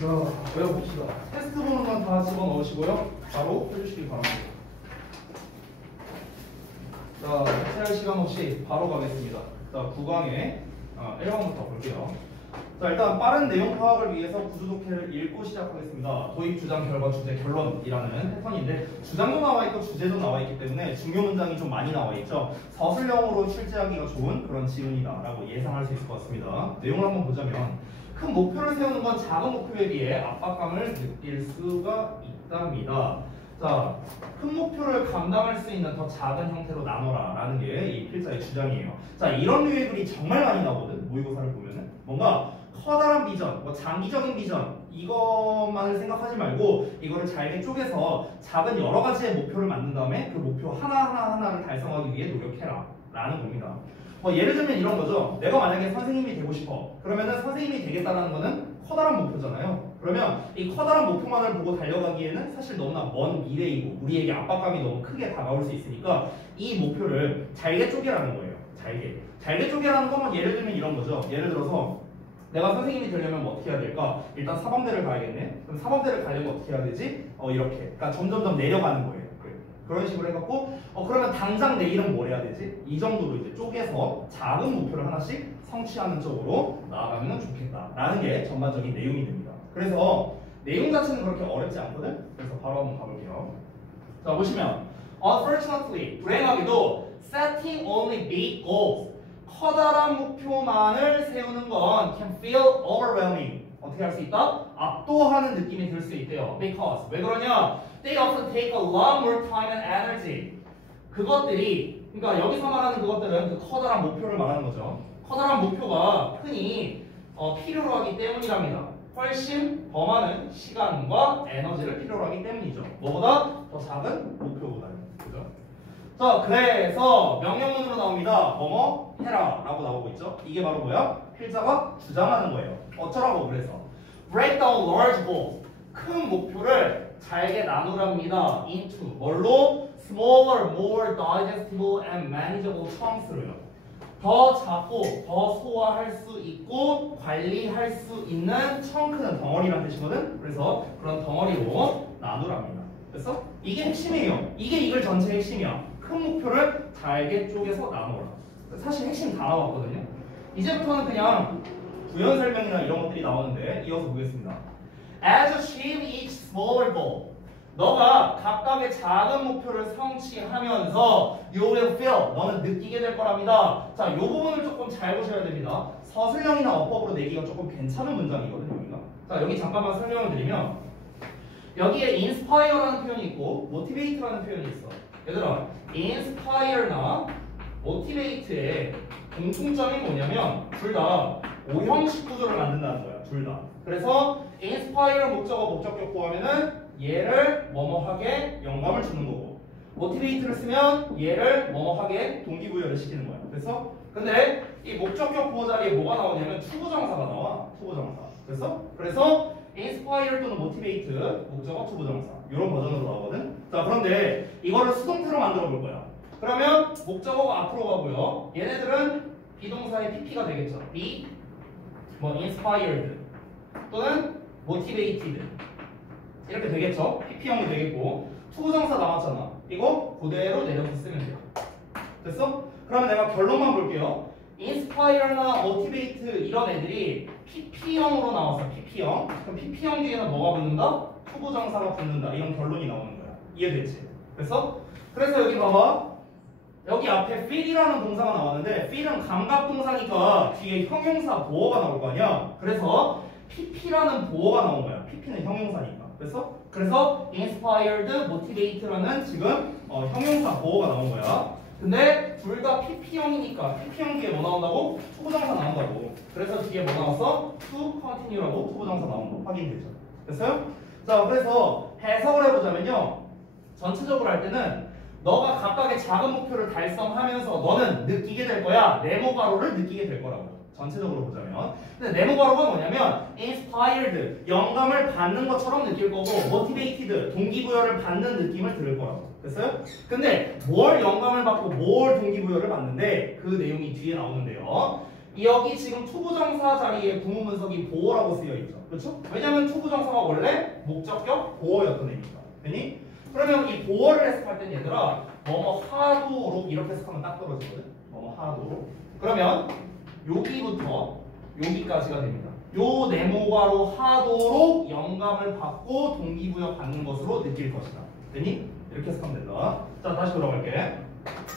자, 외워봅시다. 테스트 보는 건 다 집어넣으시고요. 바로 해주시기 바랍니다. 자, 해체할 시간 없이 바로 가겠습니다. 자, 9강에 1강부터 볼게요. 자, 일단 빠른 내용 파악을 위해서 구조독해를 읽고 시작하겠습니다. 도입, 주장, 결과, 주제, 결론이라는 패턴인데 주장도 나와 있고 주제도 나와 있기 때문에 중요 문장이 좀 많이 나와 있죠. 서술형으로 출제하기가 좋은 그런 지문이다라고 예상할 수 있을 것 같습니다. 내용을 한번 보자면 큰 목표를 세우는 건 작은 목표에 비해 압박감을 느낄 수가 있답니다. 자, 큰 목표를 감당할 수 있는 더 작은 형태로 나눠라 라는 게 이 필자의 주장이에요. 자, 이런 류의 글이 정말 많이 나오거든. 모의고사를 보면은 뭔가 커다란 비전, 뭐 장기적인 비전 이것만을 생각하지 말고 이거를 잘게 쪼개서 작은 여러 가지의 목표를 만든 다음에 그 목표 하나를 달성하기 위해 노력해라 라는 겁니다. 뭐 예를 들면 이런 거죠. 내가 만약에 선생님이 되고 싶어. 그러면은 선생님이 되겠다는 거는 커다란 목표잖아요. 그러면 이 커다란 목표만을 보고 달려가기에는 사실 너무나 먼 미래이고 우리에게 압박감이 너무 크게 다가올 수 있으니까 이 목표를 잘게 쪼개라는 거예요. 잘게 쪼개라는 건 예를 들면 이런 거죠. 예를 들어서 내가 선생님이 되려면 뭐 어떻게 해야 될까? 일단 사범대를 가야겠네. 그럼 사범대를 가려면 어떻게 해야 되지? 이렇게. 그러니까 점점점 내려가는 거예요. 그런 식으로 해갖고 그러면 당장 내일은 뭘 해야 되지? 이 정도로 이제 쪼개서 작은 목표를 하나씩 성취하는 쪽으로 나아가면 좋겠다라는 게 전반적인 내용이 됩니다. 그래서 내용 자체는 그렇게 어렵지 않거든? 그래서 바로 한번 가볼게요. 자, 보시면 Unfortunately, 불행하게도 setting only big goals 커다란 목표만을 세우는 건 can feel overwhelming 어떻게 할 수 있다? 압도하는 느낌이 들 수 있대요. Because 왜 그러냐? They often take a lot more time and energy. 그것들이 그러니까 여기서 말하는 그것들은 그 커다란 목표를 말하는 거죠. 커다란 목표가 흔히 필요로 하기 때문이랍니다. 훨씬 더 많은 시간과 에너지를 필요로 하기 때문이죠. 뭐보다 더 작은 목표보다는. 그죠? 자, 그래서 명령문으로 나옵니다. 뭐뭐 해라 라고 나오고 있죠. 이게 바로 뭐야? 필자가 주장하는 거예요. 어쩌라고 그래서 break down large goals 큰 목표를 잘게 나누랍니다. into 뭘로? smaller, more digestible and manageable chunks로요. 더 작고 더 소화할 수 있고 관리할 수 있는 chunks는 덩어리란 뜻이거든. 그래서 그런 덩어리로 나누랍니다. 그래서 이게 핵심이에요. 이게 이 글 전체의 핵심이야. 큰 목표를 잘게 쪼개서 나누라. 사실 핵심 다 나왔거든요. 이제부터는 그냥 부연 설명이나 이런 것들이 나오는데 이어서 보겠습니다. As achieve each smaller goal. 너가 각각의 작은 목표를 성취하면서 you will feel 너는 느끼게 될 거랍니다. 자, 이 부분을 조금 잘 보셔야 됩니다. 서술형이나 어법으로 내기가 조금 괜찮은 문장이거든요. 여기가. 자, 여기 잠깐만 설명을 드리면 여기에 inspire라는 표현이 있고 motivate라는 표현이 있어. 얘들아, inspire나 motivate의 공통점이 뭐냐면 둘 다 오형식 구조를 만든다는 거야. 둘 다. 그래서 inspire 목적어 목적격 보하면은 얘를 뭐뭐하게 영감을 주는 거고 motivate를 쓰면 얘를 뭐뭐하게 동기부여를 시키는 거야. 그래서 근데 이 목적격 보호 자리에 뭐가 나오냐면 투부정사가 나와. 투부정사. 그래서 inspire 또는 motivate 목적어 투부정사 이런 버전으로 나오거든. 자, 그런데 이거를 수동태로 만들어 볼 거야. 그러면 목적어가 앞으로 가고요. 얘네들은 비동사의 pp가 되겠죠. be 뭐 inspired 또는 motivated 이렇게 되겠죠. pp형이 되겠고 투부정사 나왔잖아. 이거 그대로 내려서 쓰면 돼요. 됐어? 그러면 내가 결론만 볼게요. inspire나 motivate 이런 애들이 pp형으로 나왔어. pp형. 그럼 pp형 뒤에는 뭐가 붙는다? 투부정사가 붙는다. 이런 결론이 나오는 거야. 이해됐지? 그래서 여기 봐봐. 여기 앞에 feel이라는 동사가 나왔는데 feel은 감각동사니까 뒤에 형용사 보어가 나올 거 아니야. 그래서 pp라는 보어가 나온 거야. pp는 형용사니까. 그래서 inspired, motivate라는 지금 형용사 보어가 나온 거야. 근데 둘 다 pp형이니까 pp형 뒤에 뭐 나온다고? 투부정사 나온다고. 그래서 뒤에 뭐 나왔어? to continue라고 투부정사 나온 거 확인되죠. 됐어요? 자, 그래서 해석을 해보자면요. 전체적으로 할 때는 너가 각각의 작은 목표를 달성하면서 너는 느끼게 될 거야. 네모 가로를 느끼게 될 거라고. 전체적으로 보자면. 근데 네모 가로가 뭐냐면 inspired, 영감을 받는 것처럼 느낄 거고 motivated, 동기부여를 받는 느낌을 들을 거라고. 됐어요? 근데 뭘 영감을 받고 뭘 동기부여를 받는데 그 내용이 뒤에 나오는데요. 여기 지금 투부정사 자리에 구문문석이 보어라고 쓰여 있죠. 그렇죠? 왜냐면 투부정사가 원래 목적격 보어였던 애니까. 됐니? 그러면 이 보어를 해석할 땐 얘들아 뭐뭐 하도록 이렇게 해석하면 딱 떨어지거든. 뭐뭐 하도록. 그러면 여기부터 여기까지가 됩니다. 요 네모가로 하도록 영감을 받고 동기부여 받는 것으로 느낄 것이다. 됐니? 이렇게 해석하면 된다. 자, 다시 돌아갈게.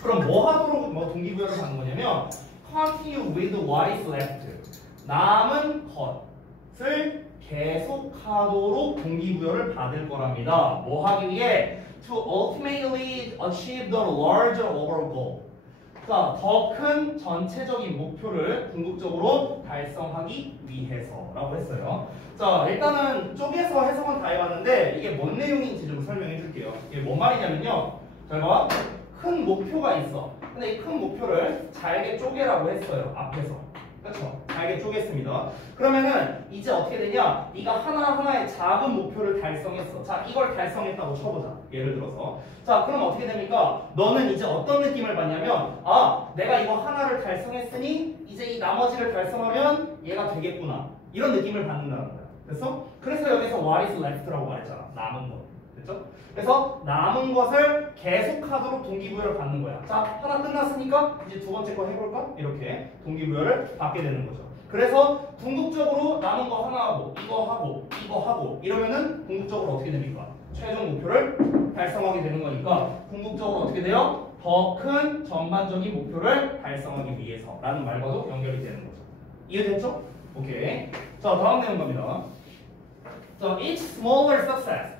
그럼 뭐 하도록 뭐 동기부여를 받는 거냐면 continue with what is left. 남은 것을 계속하도록 동기부여를 받을 거랍니다. 뭐 하기 위해? To ultimately achieve the larger overall goal. 자, 더 큰 전체적인 목표를 궁극적으로 달성하기 위해서라고 했어요. 자, 일단은 쪼개서 해석은 다 해봤는데 이게 뭔 내용인지 좀 설명해 줄게요. 이게 뭔 말이냐면요. 잘 봐. 큰 목표가 있어. 근데 이 큰 목표를 잘게 쪼개라고 했어요. 앞에서. 그렇죠? 잘게 쪼갰습니다. 그러면은 이제 어떻게 되냐? 네가 하나하나의 작은 목표를 달성했어. 자, 이걸 달성했다고 쳐보자. 예를 들어서. 자, 그럼 어떻게 됩니까? 너는 이제 어떤 느낌을 받냐면 아, 내가 이거 하나를 달성했으니 이제 이 나머지를 달성하면 얘가 되겠구나. 이런 느낌을 받는다는 거야. 됐어? 그래서 여기서 what is left라고 말했잖아. 남은 것. 됐죠? 그래서 남은 것을 계속하도록 동기부여를 받는 거야. 자, 하나 끝났으니까 이제 두 번째 거 해볼까? 이렇게 동기부여를 받게 되는 거죠. 그래서 궁극적으로 남은 거 하나 하고 이거 하고 이러면은 궁극적으로 어떻게 됩니까? 최종 목표를 달성하게 되는 거니까 궁극적으로 어떻게 돼요? 더 큰 전반적인 목표를 달성하기 위해서라는 말과도 연결이 되는 거죠. 이해됐죠? 오케이. 자, 다음 내용 갑니다. 자, each smaller success.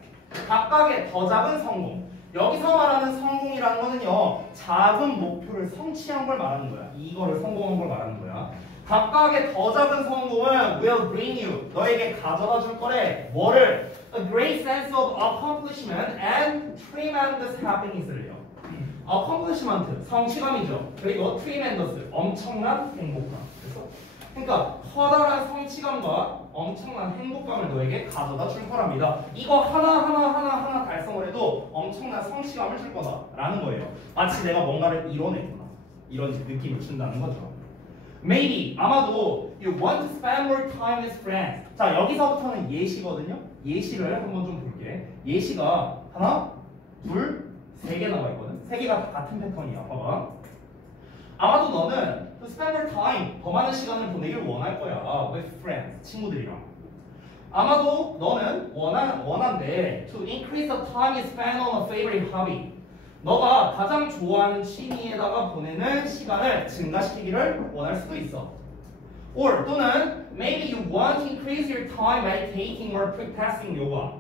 각각의 더 작은 성공. 여기서 말하는 성공이라는 거는요, 작은 목표를 성취한 걸 말하는 거야. 이거를 성공한 걸 말하는 거야. 각각의 더 작은 성공은 will bring you, 너에게 가져다 줄 거래. 뭐를? A great sense of accomplishment and tremendous happiness를요. accomplishment, 성취감이죠. 그리고 tremendous, 엄청난 행복감. 그래서 그러니까 커다란 성취감과 엄청난 행복감을 너에게 가져다 줄 거랍니다. 이거 하나 달성을 해도 엄청난 성취감을 줄 거다라는 거예요. 마치 내가 뭔가를 이뤄냈구나. 이런 느낌을 준다는 거죠. Maybe, 아마도 you want to spend more time with friends. 자, 여기서부터는 예시거든요. 예시를 한번 좀 볼게. 예시가 하나, 둘, 세 개 나와 있거든. 세 개가 다 같은 패턴이야. 봐봐. 아마도 너는 to spend more time, 더 많은 시간을 보내길 원할 거야. with friends, 친구들이랑. 아마도 너는 원한데 to increase the time you spend on a favorite hobby. 너가 가장 좋아하는 취미에다가 보내는 시간을 증가시키기를 원할 수도 있어. or 또는 maybe you want to increase your time meditating or practicing yoga.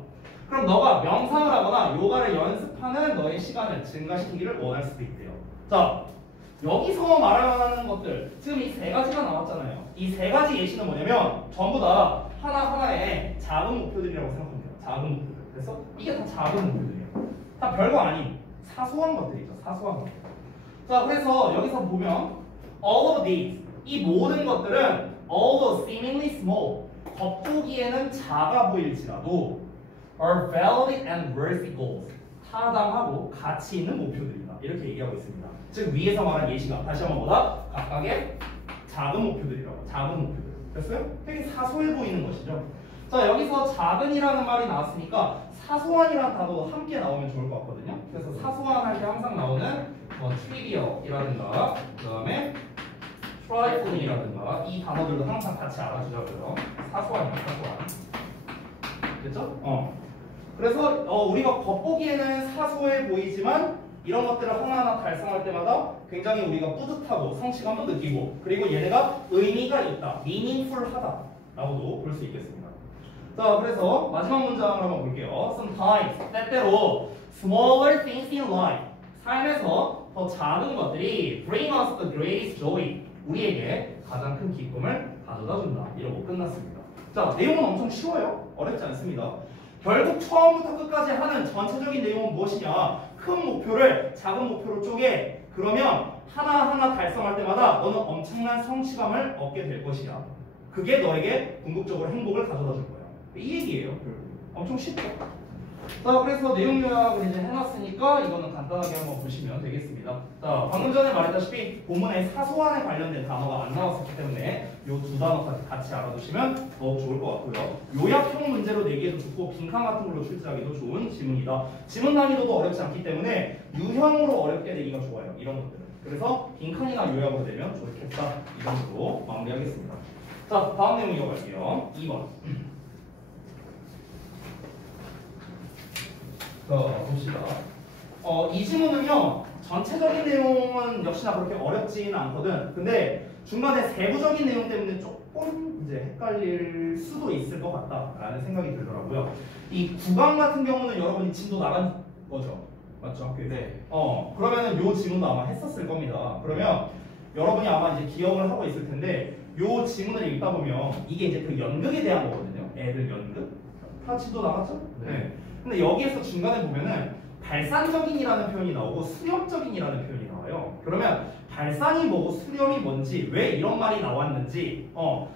그럼 너가 명상을 하거나 요가를 연습하는 너의 시간을 증가시키기를 원할 수도 있대요. 자, 여기서 말하는 것들, 지금 이 세 가지가 나왔잖아요. 이 세 가지 예시는 뭐냐면 전부 다 하나하나의 작은 목표들이라고 생각하면 돼요. 작은 목표들. 그래서 이게 다 작은 목표들이에요. 다 별거 아닌 사소한 것들이죠. 사소한 것들. 자, 그래서 여기서 보면 all of these, 이 모든 것들은 although seemingly small, 겉보기에는 작아 보일지라도 are valid and worthy goals, 타당하고 가치 있는 목표들이다. 이렇게 얘기하고 있습니다. 즉 위에서 말한 예시가 다시 한번 뭐다? 각각의 작은 목표들이라고. 작은 목표들. 됐어요? 되게 사소해 보이는 것이죠. 자, 여기서 작은이라는 말이 나왔으니까 사소한이라는 단어도 함께 나오면 좋을 것 같거든요. 그래서 사소한 할 때 항상 나오는 trivial이라든가 그 다음에 trifle이라든가 이 단어들도 항상 같이 알아주자고요. 사소한이야, 사소한. 됐죠? 그래서 우리가 겉보기에는 사소해 보이지만 이런 것들을 하나하나 달성할 때마다 굉장히 우리가 뿌듯하고 성취감도 느끼고 그리고 얘네가 의미가 있다, meaningful하다라고도 볼 수 있겠습니다. 자, 그래서 마지막 문장을 한번 볼게요. Sometimes, 때때로 smaller things in life, 삶에서 더 작은 것들이 bring us the greatest joy, 우리에게 가장 큰 기쁨을 가져다 준다. 이러고 끝났습니다. 자, 내용은 엄청 쉬워요. 어렵지 않습니다. 결국 처음부터 끝까지 하는 전체적인 내용은 무엇이냐? 큰 목표를 작은 목표로 쪼개. 그러면 하나하나 달성할 때마다 너는 엄청난 성취감을 얻게 될 것이야. 그게 너에게 궁극적으로 행복을 가져다 줄 거야. 이 얘기예요. 엄청 쉽죠? 자, 그래서 내용 요약을 이제 해놨으니까 이거는 간단하게 한번 보시면 되겠습니다. 자, 방금 전에 말했다시피 본문에 사소한에 관련된 단어가 안 나왔었기 때문에 이 두 단어까지 같이 알아두시면 더욱 좋을 것 같고요. 요약형 문제로 내기에도 좋고 빈칸 같은 걸로 출제하기도 좋은 지문이다. 지문 난이도도 어렵지 않기 때문에 유형으로 어렵게 내기가 좋아요. 이런 것들은. 그래서 빈칸이나 요약으로 내면 좋겠다. 이 정도로 마무리하겠습니다. 자, 다음 내용 이어갈게요. 2번. 자, 봅시다. 이 지문은요, 전체적인 내용은 역시나 그렇게 어렵지는 않거든. 근데 중간에 세부적인 내용 때문에 조금 이제 헷갈릴 수도 있을 것 같다라는 생각이 들더라고요. 이 구강 같은 경우는 여러분이 진도 나간 거죠. 맞죠? 학교에서. 네. 그러면은 요 지문도 아마 했었을 겁니다. 그러면 여러분이 아마 이제 기억을 하고 있을 텐데 요 지문을 읽다 보면 이게 이제 그 연극에 대한 거거든요. 애들 연극. 다 진도 나갔죠? 네. 근데 여기에서 중간에 보면은 발산적인이라는 표현이 나오고 수렴적인이라는 표현이 나와요. 그러면 발산이 뭐고 수렴이 뭔지, 왜 이런 말이 나왔는지,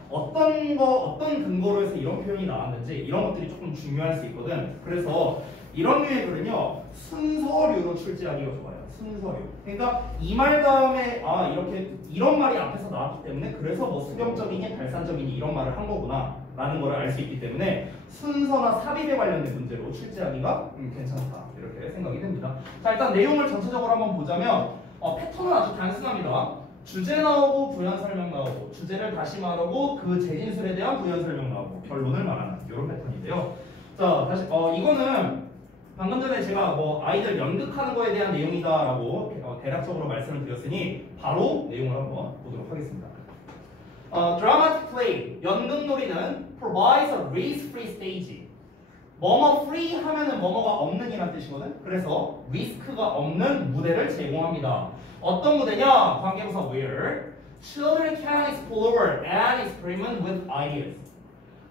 어떤 근거로 해서 이런 표현이 나왔는지 이런 것들이 조금 중요할 수 있거든. 그래서 이런 류의 글은요 순서류로 출제하기가 좋아요. 순서류. 그러니까 이 말 다음에 이렇게 이런 말이 앞에서 나왔기 때문에 그래서 뭐 수렴적이니 발산적이니 이런 말을 한 거구나 라는 걸 알 수 있기 때문에 순서나 삽입에 관련된 문제로 출제하기가 괜찮다 이렇게 생각이 됩니다. 자, 일단 내용을 전체적으로 한번 보자면 패턴은 아주 단순합니다. 주제 나오고 부연 설명 나오고 주제를 다시 말하고 그 재진술에 대한 부연 설명 나오고 결론을 말하는 이런 패턴인데요. 자, 다시 이거는 방금 전에 제가 뭐 아이들 연극하는 거에 대한 내용이다라고 대략적으로 말씀을 드렸으니 바로 내용을 한번 보도록 하겠습니다. Dramatic play, 연극놀이는 provides a risk-free stage. 뭐뭐 free 하면은 뭐뭐가 없는 이란 뜻이거든. 그래서 리스크가 없는 무대를 제공합니다. 어떤 무대냐? 관계부사 where children can explore and experiment with ideas.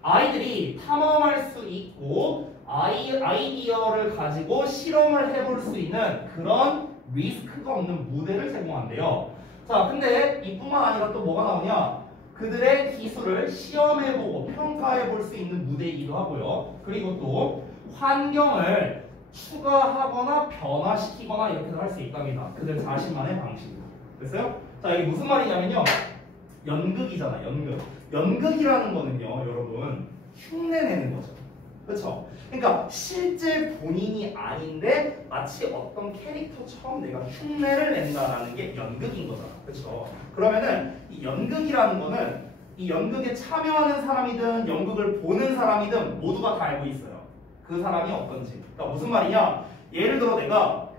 아이들이 탐험할 수 있고 아이디어를 가지고 실험을 해볼 수 있는 그런 리스크가 없는 무대를 제공한대요. 자, 근데 이뿐만 아니라 또 뭐가 나오냐? 그들의 기술을 시험해보고 평가해볼 수 있는 무대이기도 하고요. 그리고 또 환경을 추가하거나 변화시키거나 이렇게도 할 수 있답니다. 그들 자신만의 방식으로. 됐어요? 자, 이게 무슨 말이냐면요. 연극이잖아, 연극. 연극이라는 거는요, 여러분, 흉내내는 거죠. 그렇죠? 그러니까 실제 본인이 아닌데 마치 어떤 캐릭터처럼 내가 흉내를 낸다라는 게 연극인 거잖아. 그렇죠? 그러면은 이 연극이라는 거는 이 연극에 참여하는 사람이든 연극을 보는 사람이든 모두가 다 알고 있어요. 그 사람이 어떤지. 그러니까 무슨 말이냐? 예를 들어 내가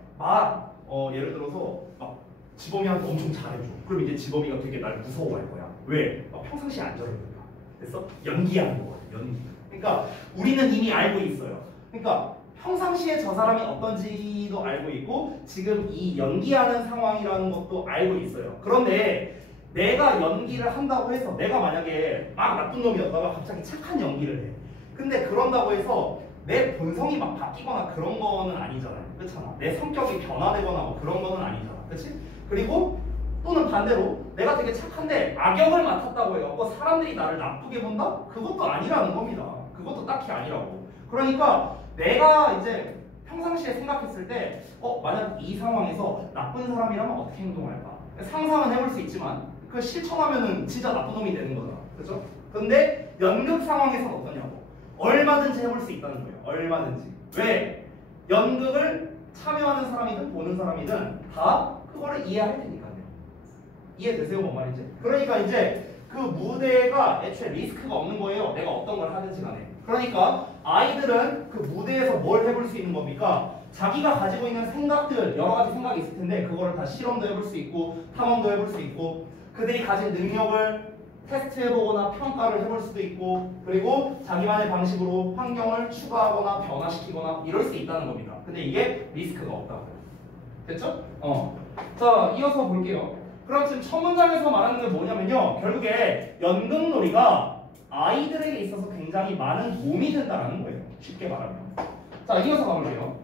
예를 들어서 막 지범이한테 엄청 잘해줘. 그럼 이제 지범이가 되게 날 무서워할 거야. 왜? 평상시에 안 저러니까. 그래서 연기하는 거거든. 연기. 그러니까 우리는 이미 알고 있어요. 그러니까 평상시에 저 사람이 어떤지도 알고 있고 지금 이 연기하는 상황이라는 것도 알고 있어요. 그런데 내가 연기를 한다고 해서 내가 만약에 막 나쁜 놈이었다가 갑자기 착한 연기를 해. 근데 그런다고 해서 내 본성이 막 바뀌거나 그런 거는 아니잖아요. 그렇잖아. 내 성격이 변화되거나 뭐 그런 거는 아니잖아. 그렇지? 그리고 또는 반대로 내가 되게 착한데 악역을 맡았다고 해요. 사람들이 나를 나쁘게 본다? 그것도 아니라는 겁니다. 그것도 딱히 아니라고. 그러니까 내가 이제 평상시에 생각했을 때 만약 이 상황에서 나쁜 사람이라면 어떻게 행동할까? 상상은 해볼 수 있지만 그 실천하면은 진짜 나쁜 놈이 되는 거잖아. 그렇죠? 근데 연극 상황에서는 어떠냐고. 얼마든지 해볼 수 있다는 거예요. 얼마든지. 왜? 연극을 참여하는 사람이든 보는 사람이든 다 그거를 이해할 테니까요. 이해되세요? 뭔 말인지? 그러니까 이제 그 무대가 애초에 리스크가 없는 거예요. 내가 어떤 걸 하든지 간에. 그러니까 아이들은 그 무대에서 뭘 해볼 수 있는 겁니까? 자기가 가지고 있는 생각들, 여러 가지 생각이 있을 텐데 그거를 다 실험도 해볼 수 있고 탐험도 해볼 수 있고 그들이 가진 능력을 테스트해보거나 평가를 해볼 수도 있고 그리고 자기만의 방식으로 환경을 추가하거나 변화시키거나 이럴 수 있다는 겁니다. 근데 이게 리스크가 없다고요. 됐죠? 자, 이어서 볼게요. 그럼 지금 첫 문장에서 말하는 게 뭐냐면요. 결국에 연극놀이가 아이들에게 있어서 굉장히 많은 도움이 된다는 거예요. 쉽게 말하면. 자, 이어서 가볼게요.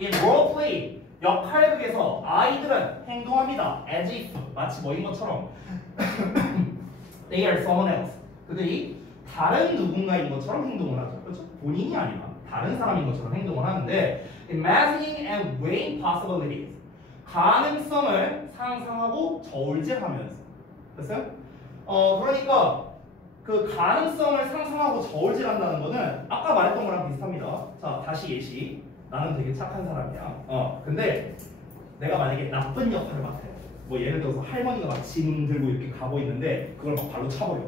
In role play, 역할극에서 아이들은 행동합니다. As if, 마치 뭐인 것처럼. They are someone else. 그들이 다른 누군가인 것처럼 행동을 하죠. 그렇죠? 본인이 아니라. 다른 사람인 것처럼 행동을 하는데 imagining and weighing possibilities 가능성을 상상하고 저울질하면서 됐어요? 그러니까 그 가능성을 상상하고 저울질한다는 거는 아까 말했던 거랑 비슷합니다. 자, 다시 예시. 나는 되게 착한 사람이야. 근데 내가 만약에 나쁜 역할을 맡아요. 뭐 예를 들어서 할머니가 막 짐 들고 이렇게 가고 있는데 그걸 막 발로 차버려.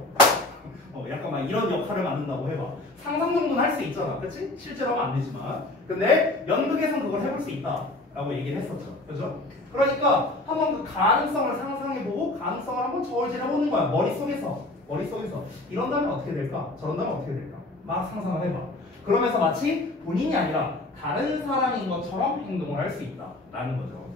약간 막 이런 역할을 맡는다고 해봐. 상상 정도는 할 수 있잖아. 그치? 실제로 하면 안 되지만. 근데 연극에선 그걸 해볼 수 있다. 라고 얘기를 했었죠. 그죠? 그러니까 한번 그 가능성을 상상해보고 가능성을 한번 저울질해보는 거야. 머릿속에서. 이런다면 어떻게 될까? 저런다면 어떻게 될까? 막 상상을 해봐. 그러면서 마치 본인이 아니라 다른 사람인 것처럼 행동을 할 수 있다. 라는 거죠.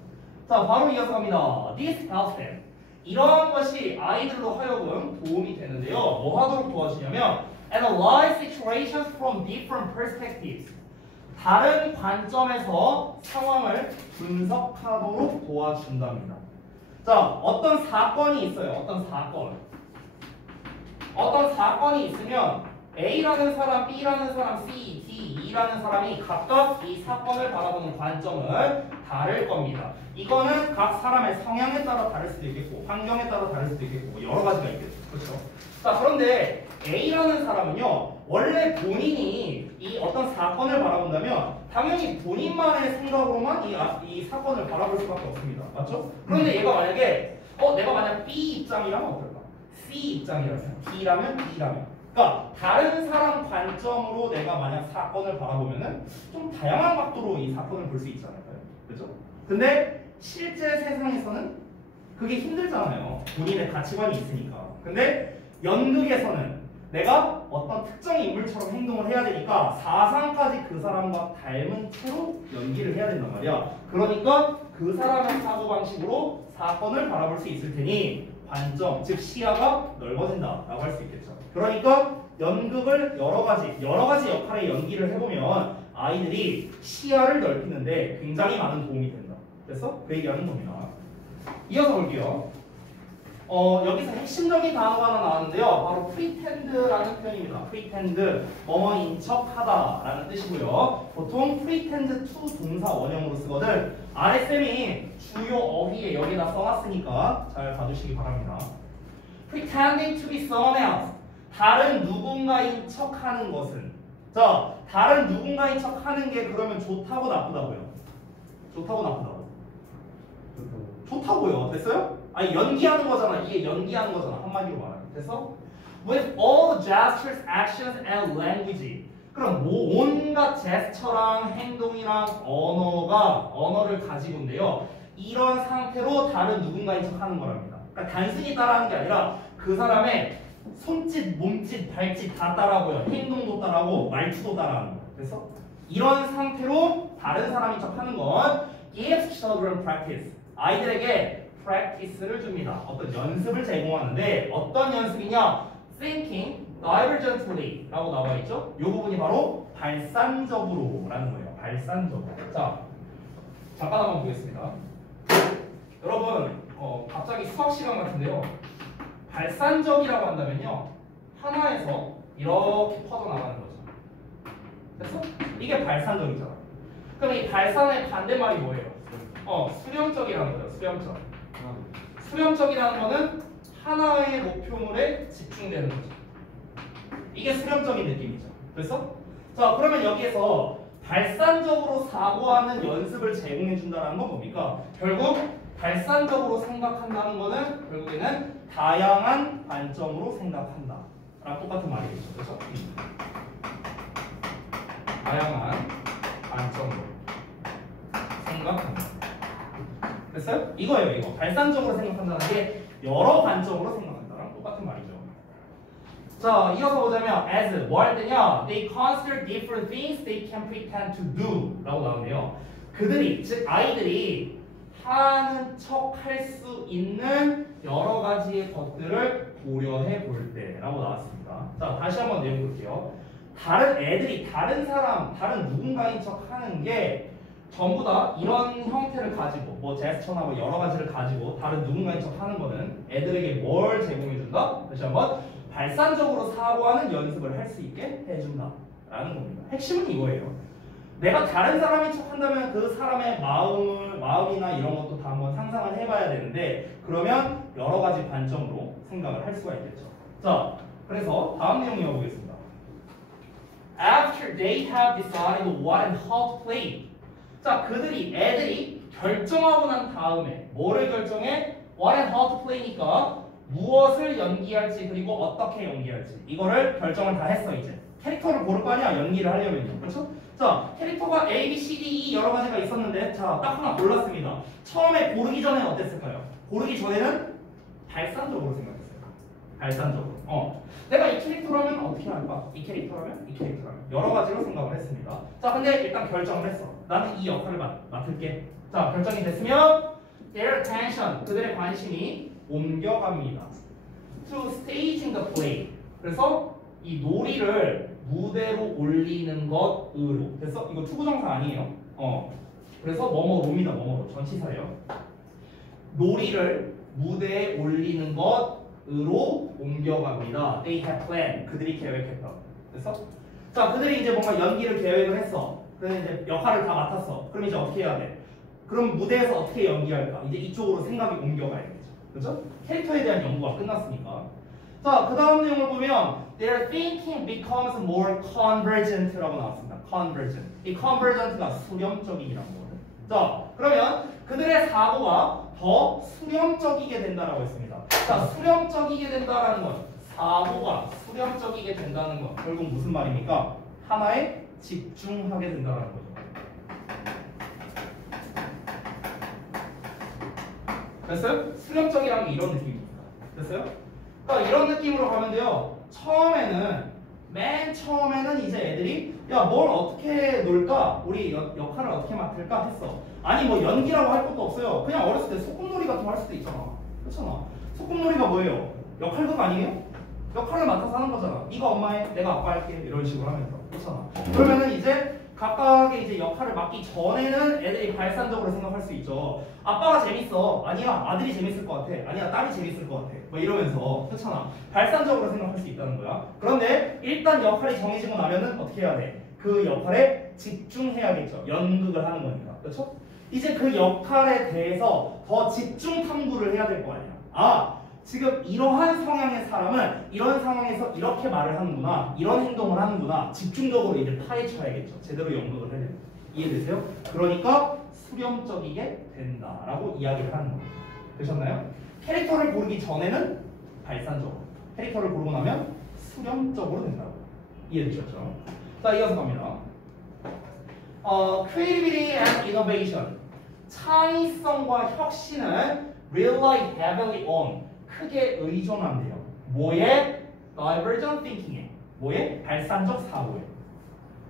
자, 바로 이어서 갑니다. This helps them. 이러한 것이 아이들로 하여금 도움이 되는데요. 뭐 하도록 도와주냐면 Analyze situations from different perspectives. 다른 관점에서 상황을 분석하도록 도와준답니다. 자, 어떤 사건이 있어요. 어떤 사건이 있으면 A라는 사람, B라는 사람, C, D, E라는 사람이 각각 이 사건을 바라보는 관점은 다를 겁니다. 이거는 각 사람의 성향에 따라 다를 수도 있겠고 환경에 따라 다를 수도 있겠고 여러 가지가 있겠죠. 그렇죠? 자, 그런데 A라는 사람은요. 원래 본인이 이 어떤 사건을 바라본다면 당연히 본인만의 생각으로만 이 사건을 바라볼 수밖에 없습니다. 맞죠? 그런데 얘가 만약에 내가 만약 B 입장이라면 어떨까? C 입장이라면 D라면 E라면 그러니까 다른 사람 관점으로 내가 만약 사건을 바라보면은 좀 다양한 각도로 이 사건을 볼 수 있지 않을까요? 그렇죠? 근데 실제 세상에서는 그게 힘들잖아요. 본인의 가치관이 있으니까. 근데 연극에서는 내가 어떤 특정 인물처럼 행동을 해야 되니까 사상까지 그 사람과 닮은 채로 연기를 해야 된단 말이야. 그러니까 그 사람의 사고방식으로 사건을 바라볼 수 있을 테니 관점, 즉 시야가 넓어진다라고 할 수 있겠죠. 그러니까 연극을 여러 가지 역할의 연기를 해보면 아이들이 시야를 넓히는데 굉장히 많은 도움이 된다. 그래서 그 얘기하는 겁니다. 이어서 볼게요. 여기서 핵심적인 단어가 하나 나왔는데요. 바로 pretend라는 표현입니다. pretend, 뭐뭐인 척하다라는 뜻이고요. 보통 pretend to 동사 원형으로 쓰거든. 아랫셈이 주요 어휘에 여기다 써놨으니까 잘 봐주시기 바랍니다. pretending to be someone else, 다른 누군가인 척하는 것은. 자, 다른 누군가인 척하는 게 그러면 좋다고 나쁘다고요? 좋다고 나쁘다고? 좋다고요. 됐어요? 아니 연기하는 거잖아. 이게 연기하는 거잖아. 한마디로 말하면. 됐어? With all the gestures, actions, and language. 그럼 뭐 온갖 제스처랑 행동이랑 언어를 가지고인데요. 이런 상태로 다른 누군가인 척하는 거랍니다. 그러니까 단순히 따라하는 게 아니라 그 사람의 손짓, 몸짓, 발짓 다 따라하고요. 행동도 따라하고 말투도 따라하는 거. 그래서 이런 상태로 다른 사람인 척하는 건 gives children practice. 아이들에게 practice를 줍니다. 어떤 연습을 제공하는데 어떤 연습이냐? Thinking divergently 라고 나와 있죠? 이 부분이 바로 발산적으로 라는 거예요. 발산적으로. 자, 잠깐 한번 보겠습니다. 여러분 갑자기 수학 시간 같은데요. 발산적이라고 한다면요. 하나에서 이렇게 퍼져나가는 거죠. 됐어? 이게 발산적이잖아. 그럼 이 발산의 반대말이 뭐예요? 수렴적이라는 거예요. 수렴적. 수렴적이라는 거는 하나의 목표물에 집중되는 거죠. 이게 수렴적인 느낌이죠. 그래서 자, 그러면 여기에서 발산적으로 사고하는 연습을 제공해 준다는 건 뭡니까? 결국 발산적으로 생각한다는 거는 결국에는 다양한 관점으로 생각한다 라는 똑같은 말이겠죠. 그렇죠? 다양한 관점으로 생각한다. 됐어요? 이거예요. 이거. 발산적으로 생각한다는 게 여러 관점으로 생각한다랑 똑같은 말이죠. 자, 이어서 보자면 as 뭐 할 때냐? They consider different things they can pretend to do 라고 나오는데요. 그들이, 즉 아이들이 하는 척 할 수 있는 여러 가지의 것들을 고려해 볼 때라고 나왔습니다. 자, 다시 한번 내용 볼게요. 다른 애들이 다른 사람, 다른 누군가인 척 하는 게 전부 다 이런 형태를 가지고 뭐 제스처나 뭐 여러 가지를 가지고 다른 누군가인 척 하는 거는 애들에게 뭘 제공해 준다? 다시 한번 발산적으로 사고하는 연습을 할 수 있게 해준다라는 겁니다. 핵심은 이거예요. 내가 다른 사람인 척 한다면 그 사람의 마음이나 이런 것도 다 한번 상상을 해봐야 되는데 그러면 여러 가지 관점으로 생각을 할 수가 있겠죠. 자, 그래서 다음 내용 읽어보겠습니다. After they have decided what and how to play. 자, 애들이 결정하고 난 다음에 뭐를 결정해? What and how to play니까 무엇을 연기할지 그리고 어떻게 연기할지 이거를 결정을 다 했어 이제. 캐릭터를 고를 거 아니야 연기를 하려면요. 그렇죠? 자, 캐릭터가 A, B, C, D, E 여러 가지가 있었는데 자, 딱 하나 골랐습니다. 처음에 고르기 전에 어땠을까요? 고르기 전에는 발산적으로 생각했어요. 발산적으로. 내가 이 캐릭터라면 어떻게 할까? 이 캐릭터라면 여러 가지로 생각을 했습니다. 자, 근데 일단 결정을 했어. 나는 이 역할을 맡을게. 자, 결정이 됐으면 their attention, 그들의 관심이 옮겨갑니다. To staging the play. 그래서 이 놀이를 무대로 올리는 것으로. 됐어? 이거 투부정사 아니에요. 그래서 뭐뭐로입니다. 뭐뭐로. 전치사예요. 놀이를 무대에 올리는 것으로 옮겨갑니다. They have planned. 그들이 계획했다. 됐어? 자, 그들이 이제 뭔가 연기를 계획을 했어. 그래서 이제 역할을 다 맡았어. 그럼 이제 어떻게 해야 돼? 그럼 무대에서 어떻게 연기할까? 이제 이쪽으로 생각이 옮겨가야겠죠. 그렇죠? 캐릭터에 대한 연구가 끝났으니까. 자, 그 다음 내용을 보면 their thinking becomes more convergent라고 나왔습니다. convergent. 이 convergent가 수렴적이라는 거거든. 자, 그러면 그들의 사고가 더 수렴적이게 된다라고 했습니다. 자, 수렴적이게 된다라는 건 사고가 수렴적이게 된다는 건 결국 무슨 말입니까? 하나에 집중하게 된다라는 거죠. 됐어요? 수렴적이라는 게 이런 느낌입니다. 됐어요? 그러니까 이런 느낌으로 가면 돼요. 맨 처음에는 이제 애들이 야, 뭘 어떻게 놀까? 우리 역할을 어떻게 맡을까? 했어. 아니 뭐 연기라고 할 것도 없어요. 그냥 어렸을 때 소꿉놀이 같은 거 할 수도 있잖아. 그렇잖아. 소꿉놀이가 뭐예요? 역할극 아니에요? 역할을 맡아서 하는 거잖아. 네가 엄마 해, 내가 아빠 할게 이런 식으로 하면서. 그렇잖아. 그러면은 이제 각각의 이제 역할을 맡기 전에는 애들이 발산적으로 생각할 수 있죠. 아빠가 재밌어. 아니야, 아들이 재밌을 것 같아. 아니야, 딸이 재밌을 것 같아. 뭐 이러면서. 그렇잖아. 발산적으로 생각할 수 있다는 거야. 그런데 일단 역할이 정해지고 나면은 어떻게 해야 돼? 그 역할에 집중해야겠죠. 연극을 하는 거니까. 그렇죠? 이제 그 역할에 대해서 더 집중 탐구를 해야 될 거 아니야. 아, 지금 이러한 성향의 사람은 이런 상황에서 이렇게 말을 하는구나, 이런 행동을 하는구나, 집중적으로 이제 파헤쳐야겠죠. 제대로 연극을 하려면. 이해되세요? 그러니까 수렴적이게 된다라고 이야기를 하는 겁니다. 되셨나요? 캐릭터를 고르기 전에는 발산적으로, 캐릭터를 고르고 나면 수렴적으로 된다고. 이해되셨죠? 자, 이어서 갑니다. Creativity and innovation. 창의성과 혁신은 rely heavily on. 크게 의존한대요. 뭐에? Divergent thinking에. 뭐에? 발산적 사고에.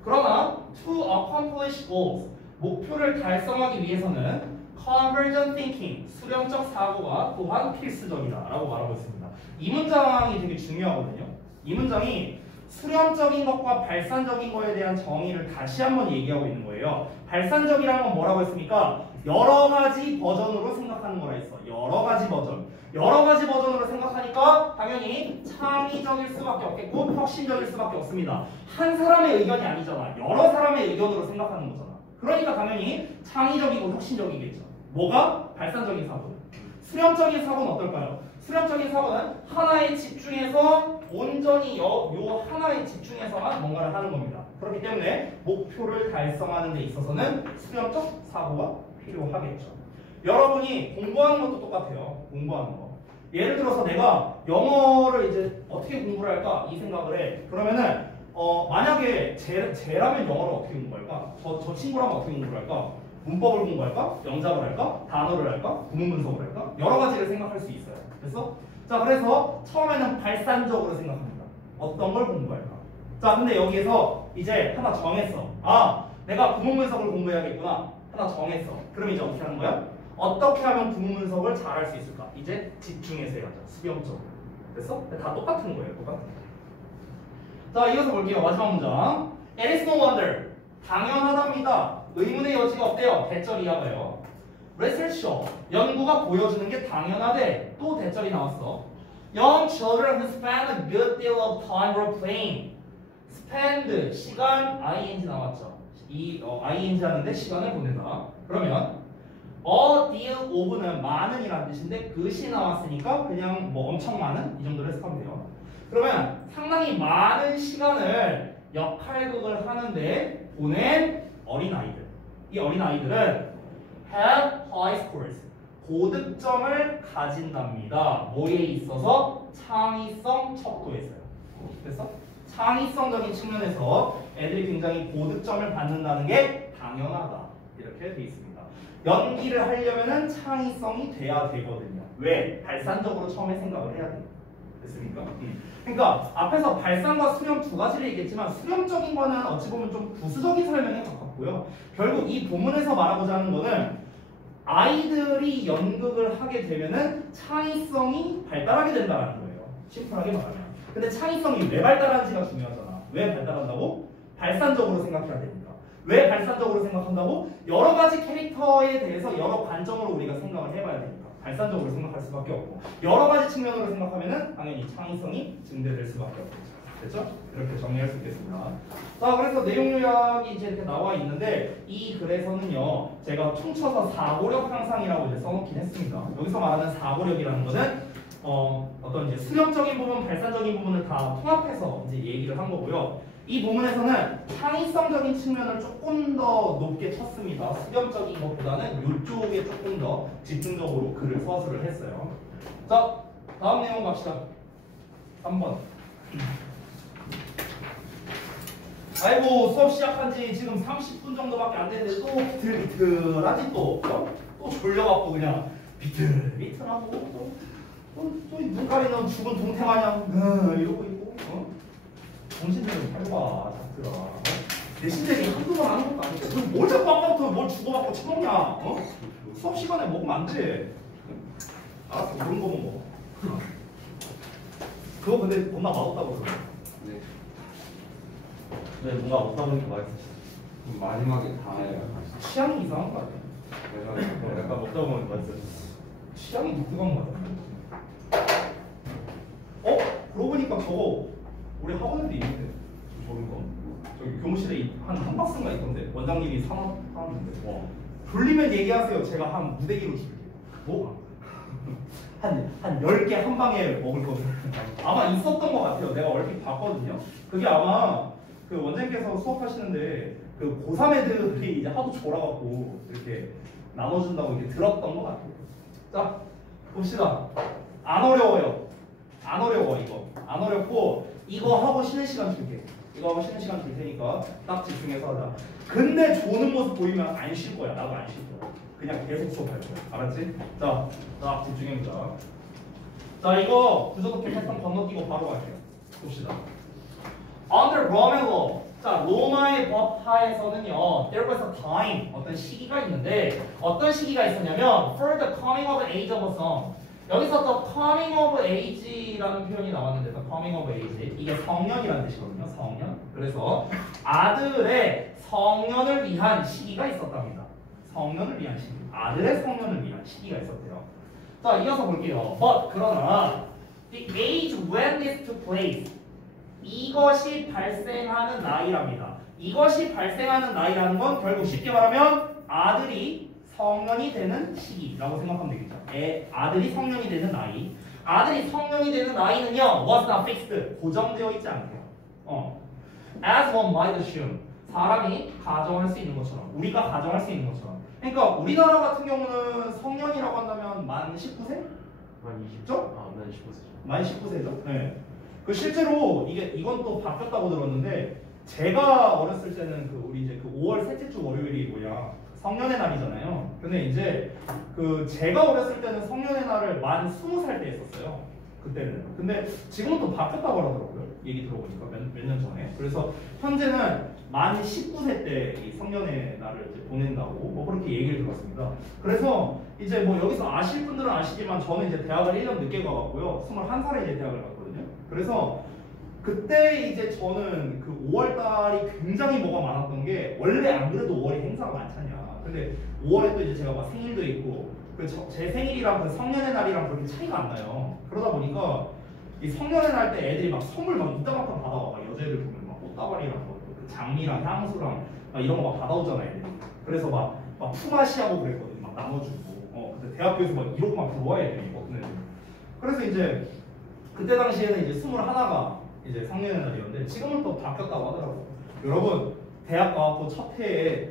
그러나 to accomplish goals. 목표를 달성하기 위해서는 convergent thinking. 수렴적 사고가 또한 필수적이다라고 말하고 있습니다. 이 문장이 되게 중요하거든요. 이 문장이 수렴적인 것과 발산적인 것에 대한 정의를 다시 한번 얘기하고 있는 거예요. 발산적이라는 건 뭐라고 했습니까? 여러 가지 버전으로 생각하는 거라 했어. 여러 가지 버전. 여러 가지 버전으로 생각하니까 당연히 창의적일 수밖에 없겠고 혁신적일 수밖에 없습니다. 한 사람의 의견이 아니잖아. 여러 사람의 의견으로 생각하는 거잖아. 그러니까 당연히 창의적이고 혁신적이겠죠. 뭐가? 발산적인 사고는. 수렴적인 사고는 어떨까요? 수렴적인 사고는 하나에 집중해서 온전히 요 하나에 집중해서만 뭔가를 하는 겁니다. 그렇기 때문에 목표를 달성하는 데 있어서는 수렴적 사고가 필요하겠죠. 여러분이 공부하는 것도 똑같아요. 공부하는 거. 예를 들어서 내가 영어를 이제 어떻게 공부를 할까 이 생각을 해. 그러면은 만약에 쟤라면 영어를 어떻게 공부할까? 저 친구라면 어떻게 공부를 할까? 문법을 공부할까? 영작을 할까? 단어를 할까? 구문 분석을 할까? 여러 가지를 생각할 수 있어요. 됐어? 자, 그래서 처음에는 발산적으로 생각합니다. 어떤 걸 공부할까? 자, 근데 여기에서 이제 하나 정했어. 아, 내가 구문 분석을 공부해야겠구나. 하나 정했어. 그럼 이제 어떻게 하는 거야? 어떻게 하면 구문 분석을 잘 할 수 있을까? 이제 집중해서 해야죠. 수렴적으로. 됐어? 다 똑같은 거예요. 똑같은 거. 자, 이어서 볼게요. 마지막 문장. It is no wonder. 당연하답니다. 의문의 여지가 없대요. 대절 이하가요. Research show. 연구가 보여주는 게 당연하대. 또 대절이 나왔어. Young children who spend a good deal of time role playing. spend 시간 ing 나왔죠. 이 ing 하는데 시간을 보낸다. 그러면 a deal of는 많은이라는 뜻인데 그것이 나왔으니까 그냥 뭐 엄청 많은 이 정도로 해석하면 돼요. 그러면 상당히 많은 시간을 역할극을 하는데 보낸 어린아이들. 이 어린아이들은 have high scores. 고득점을 가진답니다. 뭐에 있어서? 창의성 척도에서요. 됐어? 창의성적인 측면에서 애들이 굉장히 고득점을 받는다는 게 당연하다. 이렇게 돼 있습니다. 연기를 하려면은 창의성이 돼야 되거든요. 왜? 발산적으로 처음에 생각을 해야 돼요. 됐습니까? 그러니까 앞에서 발상과 수렴 두 가지를 얘기했지만 수렴적인 거는 어찌 보면 좀 부수적인 설명에 가깝고요. 결국 이 본문에서 말하고자 하는 거는 아이들이 연극을 하게 되면은 창의성이 발달하게 된다는 거예요. 심플하게 말하면. 근데 창의성이 왜 발달하는지가 중요하잖아. 왜 발달한다고? 발산적으로 생각해야 되니까. 왜 발산적으로 생각한다고? 여러 가지 캐릭터에 대해서 여러 관점으로 우리가 생각을 해봐야 되니까. 발산적으로 생각할 수밖에 없고 여러 가지 측면으로 생각하면은 당연히 창의성이 증대될 수밖에 없겠죠. 됐죠? 이렇게 정리할 수 있겠습니다. 자, 그래서 내용 요약이 이제 이렇게 나와 있는데 이 글에서는요 제가 퉁쳐서 사고력 향상이라고 이제 써놓긴 했습니다. 여기서 말하는 사고력이라는 것은 어떤 이제 수렴적인 부분, 발산적인 부분을 다 통합해서 이제 얘기를 한 거고요. 이 부분에서는 창의성적인 측면을 조금 더 높게 쳤습니다. 수렴적인 것보다는 이쪽에 조금 더 집중적으로 글을 서술을 했어요. 자, 다음 내용 갑시다. 3번. 아이고 수업 시작한 지 지금 30분 정도밖에 안 됐는데 또 비틀비틀하지 또 졸려갖고 그냥 비틀비틀하고 또 눈 가리는 죽은 동태 마냥 이러고 있고 정신을 좀 팔봐 작들아. 내 신세계 한두 번 하는 것도 아닌데 뭘 자꾸 아까부터 뭘 주고받고 처먹냐. 수업 시간에 먹으면 안 돼. 알았어 그런 거면 먹어. 그거 근데 겁나 맛없다고 그러네. 네. 네, 뭔가 없다 보니까 맛있었어. 마지막에 다 해요. 취향이 이상한 거 아니야? 약간 먹다 보면 맛있어. 취향이 독특한 거 같아. 그러고 보니까 저거 우리 학원에도 있는데 저런 거 저기 교무실에 한 박스인가 있던데 원장님이 사놨는데 와 돌리면 얘기하세요. 제가 한 무대기로 줄게요. 뭐? 한 10개 한 방에 먹을 거든. 아마 있었던 것 같아요. 내가 얼핏 봤거든요. 그게 아마 그 원장님께서 수업하시는데 그 고3 애들이 이제 하도 졸아갖고 이렇게 나눠준다고 이렇게 들었던 것 같아요. 자, 봅시다. 안 어려워요. 안 어려워 이거. 안 어렵고 이거 하고 쉬는 시간 줄게. 이거 하고 쉬는 시간 줄 테니까 딱 집중해서 하자. 근데 조는 모습 보이면 안 쉴 거야. 나도 안 쉴 거야. 그냥 계속 수업할 거야. 알았지? 자, 딱 집중해보자. 자, 이거 구조독해 패턴 건너뛰고 바로 갈게요. 봅시다. Under Roman law. 자, 로마의 법 하에서는요, there was a time, 어떤 시기가 있는데, 어떤 시기가 있었냐면, for the coming of age of a son. 여기서 또 coming of age라는 표현이 나왔는데, the coming of age. 이게 성년이라는 뜻이거든요, 성년. 그래서 아들의 성년을 위한 시기가 있었답니다. 성년을 위한 시기. 아들의 성년을 위한 시기가 있었대요. 자, 이어서 볼게요. But, 그러나, the age when this took place. 이것이 발생하는 나이랍니다. 이것이 발생하는 나이라는 건 결국 쉽게 말하면 아들이 성년이 되는 시기라고 생각하면 되겠죠. 아들이 성년이 되는 나이. 아들이 성년이 되는 나이는요, was not fixed. 고정되어 있지 않대요. As one might assume. 사람이 가정할 수 있는 것처럼. 우리가 가정할 수 있는 것처럼. 그러니까 우리나라 같은 경우는 성년이라고 한다면 만 19세? 만 20죠? 만 19세죠. 만 19세죠? 네. 그 실제로 이건 또 바뀌었다고 들었는데 제가 어렸을 때는 우리 이제 5월 셋째 주 월요일이 뭐야 성년의 날이잖아요. 근데 이제 제가 어렸을 때는 성년의 날을 만 20살 때 했었어요. 그때는. 근데 지금은 또 바뀌었다고 하더라고요. 얘기 들어보니까 몇 년 전에. 그래서 현재는 만 19세 때 이 성년의 날을 이제 보낸다고 뭐 그렇게 얘기를 들었습니다. 그래서 이제 뭐 여기서 아실 분들은 아시지만 저는 이제 대학을 1년 늦게 가봤고요. 21살에 이제 대학을 갔거든요. 그래서 그때 이제 저는 5월 달이 굉장히 뭐가 많았던 게 원래 안 그래도 5월이 행사가 많잖냐. 근데 5월에 또 이제 제가 생일도 있고 제 생일이랑 성년의 날이랑 그렇게 차이가 안 나요. 그러다 보니까 이 성년회 날 때 애들이 막 선물 막 이따만큼 받아와. 막 여자애들 보면 막 꽃다발이랑 그 장미랑 향수랑 막 이런 거 막 받아오잖아 애들이. 그래서 막 품앗이하고 그랬거든. 막 나눠주고. 근데 대학교에서 막 이러고 막 들어와 애들이 어떤 애들. 그래서 이제 그때 당시에는 이제 21가 이제 성년회 날이었는데 지금은 또 바뀌었다고 하더라고. 여러분 대학 가고 첫 해에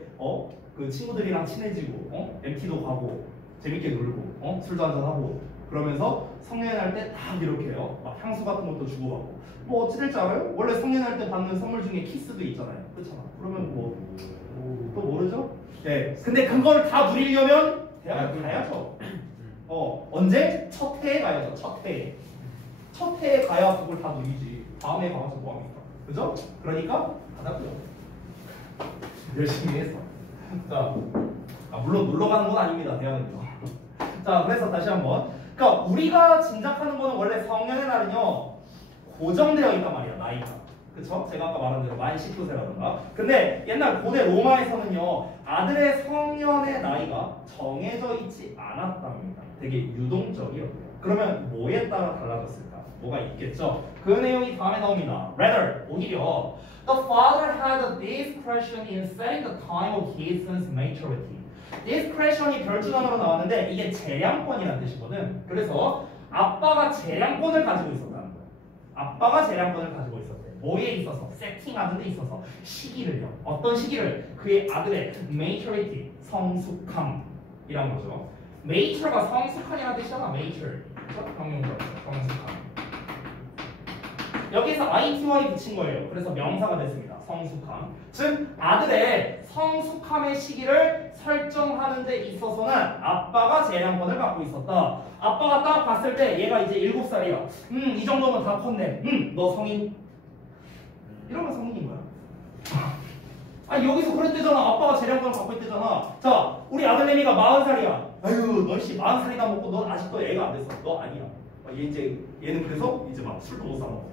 그 친구들이랑 친해지고 MT도 가고 재밌게 놀고 술도 한잔 하고 그러면서 성년할 때 딱 이렇게요. 막 향수 같은 것도 주고받고 뭐 어찌 될지 알아요? 원래 성년할 때 받는 선물 중에 키스도 있잖아요. 그렇잖아. 그러면 뭐 또 모르죠? 네. 근데 그걸 다 누리려면 대학을 가야죠. 언제? 첫 해에 가야죠. 첫 해에. 첫 해에 가야 그걸 다 누리지. 다음 해에 가서 뭐 합니까? 그죠? 그러니까 가자고요. 열심히 해서. 자, 물론 놀러 가는 건 아닙니다. 대학은요. 자, 그래서 다시 한번. 그러니까 우리가 짐작하는 거는 원래 성년의 날은요 고정되어 있단 말이야. 나이가. 그쵸? 제가 아까 말한 대로 만 19세라던가. 근데 옛날 고대 로마에서는요 아들의 성년의 나이가 정해져 있지 않았답니다. 되게 유동적이었대요. 그러면 뭐에 따라 달라졌을까? 뭐가 있겠죠? 그 내용이 다음에 나옵니다. Rather, 오히려 the father had a discretion in setting the time of his son's maturity. discretion이 별주단어로 나왔는데 이게 재량권이라는 뜻이거든. 그래서 아빠가 재량권을 가지고 있었다는 거야. 아빠가 재량권을 가지고 있었대. 뭐에 있어서? 세팅하는 데 있어서 시기를요. 어떤 시기를? 그의 아들의 maturity, 성숙함이란 거죠. mature가 성숙함이라는 뜻이잖아. mature. 그렇죠? 형용사 성숙함. 여기서 ITY 붙인 거예요. 그래서 명사가 됐습니다. 성숙함. 즉 아들의 성숙함의 시기를 설정하는 데 있어서는 아빠가 재량권을 갖고 있었다. 아빠가 딱 봤을 때 얘가 이제 7살이야. 이 정도면 다 컸네. 너 성인. 이러면 성인인 거야. 아니 여기서 그랬대잖아. 아빠가 재량권을 갖고 있대잖아. 자, 우리 아들 내미가 40살이야. 아유, 너씨 40살이나 먹고 넌 아직도 애가 안 됐어. 너 아니야. 얘는 그래서 이제 막 술도 못 사 먹어.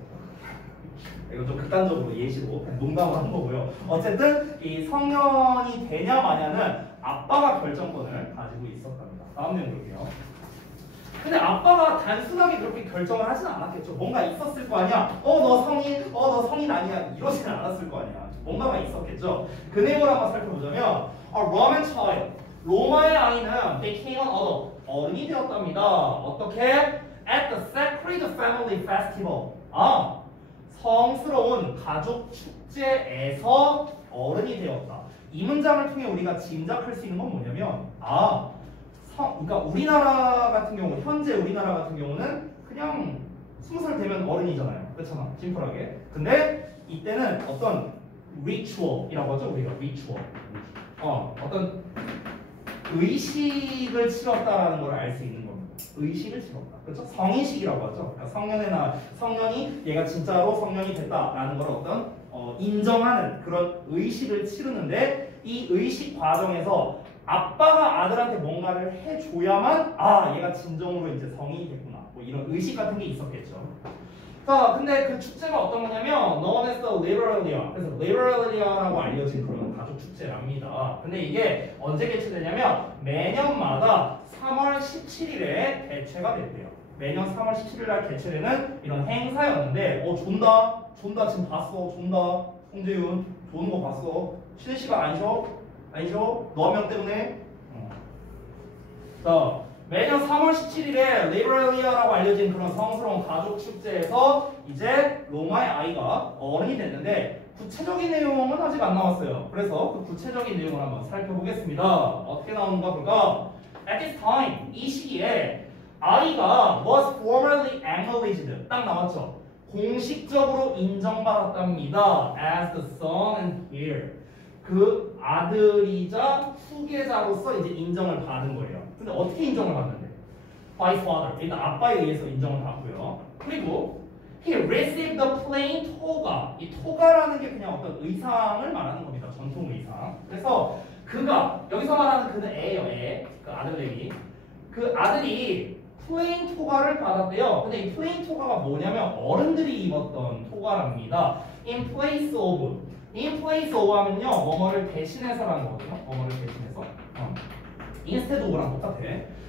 이건 좀 극단적으로 예시로 농담을 하는 거고요. 어쨌든 이 성년이 되냐 마냐는 아빠가 결정권을 가지고 있었답니다. 다음 내용 볼게요. 근데 아빠가 단순하게 그렇게 결정을 하진 않았겠죠. 뭔가 있었을 거 아니야. 너 성인, 너 성인 아니야. 이러지는 않았을 거 아니야. 뭔가가 있었겠죠. 그 내용을 한번 살펴보자면 A Roman child, 로마의 아이는 became an adult, 어른이 되었답니다. 어떻게? At the Sacred Family Festival. 성스러운 가족 축제에서 어른이 되었다. 이 문장을 통해 우리가 짐작할 수 있는 건 뭐냐면 그러니까 우리나라 같은 경우, 현재 우리나라 같은 경우는 그냥 20살 되면 어른이잖아요. 그렇잖아. 심플하게. 근데 이때는 어떤 리추얼이라고 하죠. 우리가 리추얼. 어떤 의식을 치렀다라는 걸 알 수 있는 겁니다. 의식을 치렀다. 그렇죠? 성인식이라고 하죠. 그러니까 성년이 얘가 진짜로 성년이 됐다라는 걸 어떤 인정하는 그런 의식을 치르는데 이 의식 과정에서 아빠가 아들한테 뭔가를 해줘야만 얘가 진정으로 이제 성인이 됐구나. 뭐 이런 의식 같은 게 있었겠죠. 자, 근데 그 축제가 어떤 거냐면 known as the Liberalia. 그래서 Liberalia라고 알려진 그런 가족 축제랍니다. 근데 이게 언제 개최되냐면 매년마다 3월 17일에 개최가 됐대요. 매년 3월 17일 날 개최되는 이런 행사였는데 존다 지금 봤어. 존다 송재윤 조는 거 봤어. 쉬는 시간 아니죠? 너 한 명 때문에. 자, 매년 3월 17일에 리버럴리아라고 알려진 그런 성스러운 가족 축제에서 이제 로마의 아이가 어른이 됐는데 구체적인 내용은 아직 안 나왔어요. 그래서 그 구체적인 내용을 한번 살펴보겠습니다. 어떻게 나오는가 볼까? At this time, 이 시기에 아이가 was formally acknowledged. 딱 나왔죠. 공식적으로 인정받았답니다. As the son and heir. 그 아들이자 후계자로서 이제 인정을 받은 거예요. 근데 어떻게 인정을 받는데? By his father. 일단 아빠에 의해서 인정을 받고요. 그리고 he received the plain toga. 이 toga라는 게 그냥 어떤 의상을 말하는 겁니다. 전통 의상. 그래서 그가 여기서 말하는 그는 애예요. 애. 그 아들내미. 그 아들이 plain toga를 받았대요. 근데 이 plain toga가 뭐냐면 어른들이 입었던 toga랍니다. In place of 하면요 뭐뭐를 대신해서라는 거거든요. 뭐뭐를 대신해서 instead of랑 똑같아.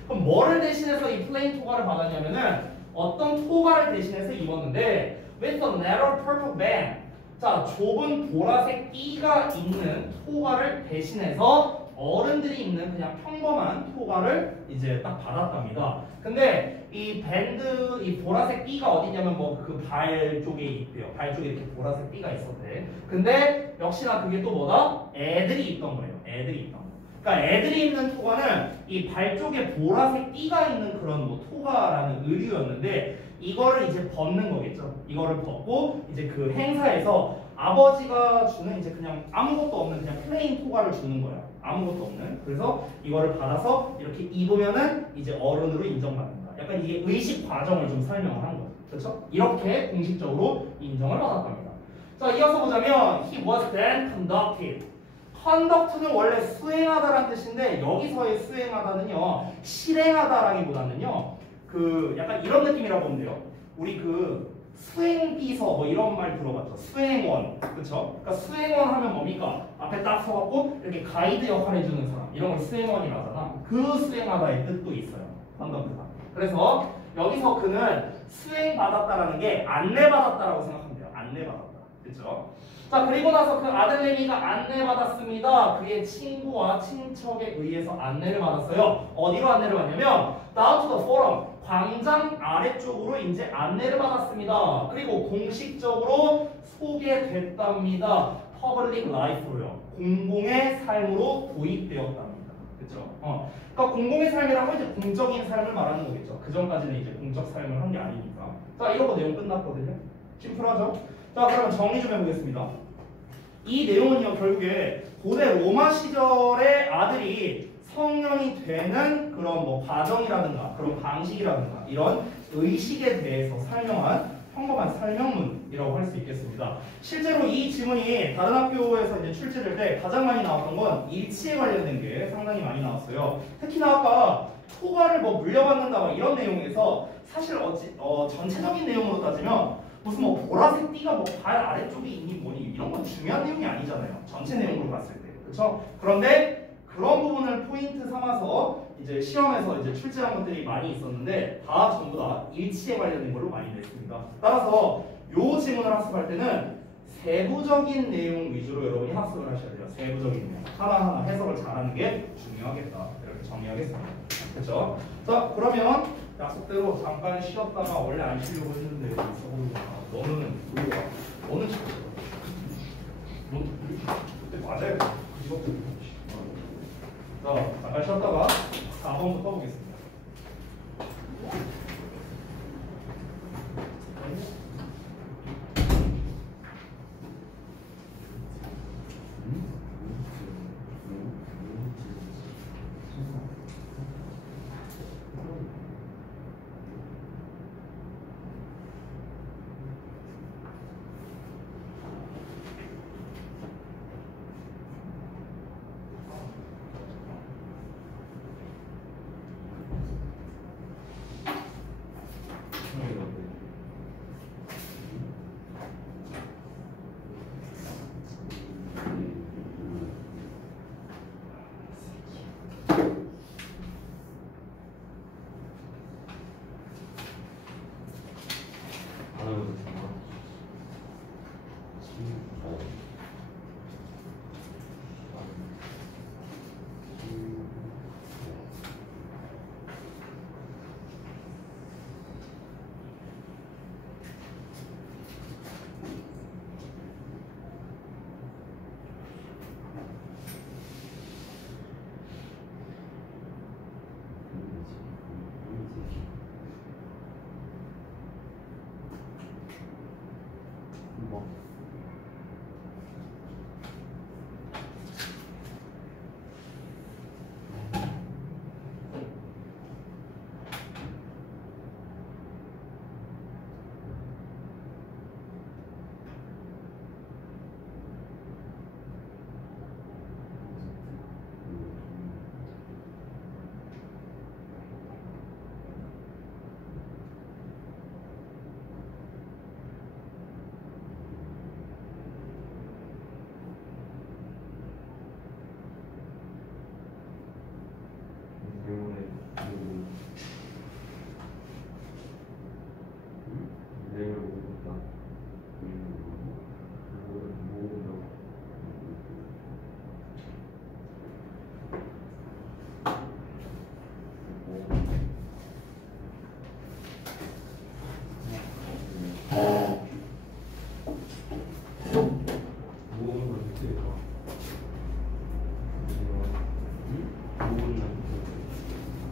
그럼 뭐를 대신해서 이 plain toga를 받았냐면은 어떤 토가를 대신해서 입었는데 with a narrow purple band. 자, 좁은 보라색 띠가 있는 토가를 대신해서 어른들이 입는 그냥 평범한 토가를 이제 딱 받았답니다. 근데 이 밴드, 이 보라색 띠가 어디냐면 뭐 그 발 쪽에 있대요. 발 쪽에 이렇게 보라색 띠가 있었대. 근데 역시나 그게 또 뭐다? 애들이 입던 거예요. 애들이 입던 거. 그러니까 애들이 입는 토가는 이 발 쪽에 보라색 띠가 있는 그런 뭐 토가라는 의류였는데 이거를 이제 벗는 거겠죠. 이거를 벗고 이제 그 행사에서 아버지가 주는 이제 그냥 아무것도 없는 그냥 플레인 토가를 주는 거야. 아무것도 없는. 그래서 이거를 받아서 이렇게 입으면은 이제 어른으로 인정받는다. 약간 이게 의식 과정을 좀 설명을 한 거죠. 그렇죠? 이렇게 공식적으로 인정을 받았답니다. 자, 이어서 보자면 he was then conducted. conduct는 원래 수행하다라는 뜻인데 여기서의 수행하다는요 실행하다라기보다는요 그 약간 이런 느낌이라고 보면 돼요. 우리 그 수행비서 뭐 이런 말 들어봤죠. 수행원, 그렇죠? 그러니까 수행원 하면 뭡니까? 앞에 딱 서갖고 이렇게 가이드 역할 해주는 사람 이런 걸 수행원이라고 하잖아. 그 수행하다의 뜻도 있어요. conduct가. 그래서 여기서 그는 수행받았다라는 게 안내받았다라고 생각하면 돼요. 안내받았다, 그렇죠? 자, 그리고 나서 그 아들내미가 안내받았습니다. 그의 친구와 친척에 의해서 안내를 받았어요. 어디로 안내를 받냐면 down to the forum, 광장 아래쪽으로 이제 안내를 받았습니다. 그리고 공식적으로 소개됐답니다. public life로요. 공공의 삶으로 도입되었답니다. 그렇죠? 그러니까 공공의 삶이라고 이제 공적인 삶을 말하는 거겠죠. 그 전까지는 이제 공적 삶을 한 게 아니니까. 자, 이러고 내용 끝났거든요. 심플하죠? 자, 그러면 정리 좀 해보겠습니다. 이 내용은요, 결국에 고대 로마 시절의 아들이 성년이 되는 그런 뭐 과정이라든가 그런 방식이라든가 이런 의식에 대해서 설명한 평범한 설명문이라고 할 수 있겠습니다. 실제로 이 지문이 다른 학교에서 이제 출제될 때 가장 많이 나왔던 건 일치에 관련된 게 상당히 많이 나왔어요. 특히나 아까 토가를 뭐 물려받는다 뭐 이런 내용에서 사실 전체적인 내용으로 따지면 무슨 뭐 보라색 띠가 뭐 발 아래쪽에 있니 뭐니 이런 건 중요한 내용이 아니잖아요. 전체 내용으로 봤을 때. 그렇죠? 그런데 그런 부분을 포인트 삼아서 이제 시험에서 이제 출제한 것들이 많이 있었는데 다 전부 다 일치에 관련된 걸로 많이 냈습니다. 따라서 요 지문을 학습할 때는 세부적인 내용 위주로 여러분이 학습을 하셔야 돼요. 세부적인 내용. 하나하나 해석을 잘하는 게 중요하겠다. 이렇게 정리하겠습니다. 그렇죠? 자, 그러면 약속대로 잠깐 쉬었다가 원래 안 쉬려고 했는데 너는 우리가 너는 그때 맞아요. 자, 잠깐 쉬었다가 4번부터 보겠습니다.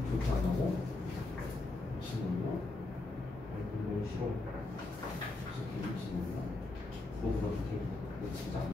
좋지 않냐고? 미친놈이야? 너무 싫어. 진짜 개 미친놈이야? 너보다 좋게. 너 진짜 안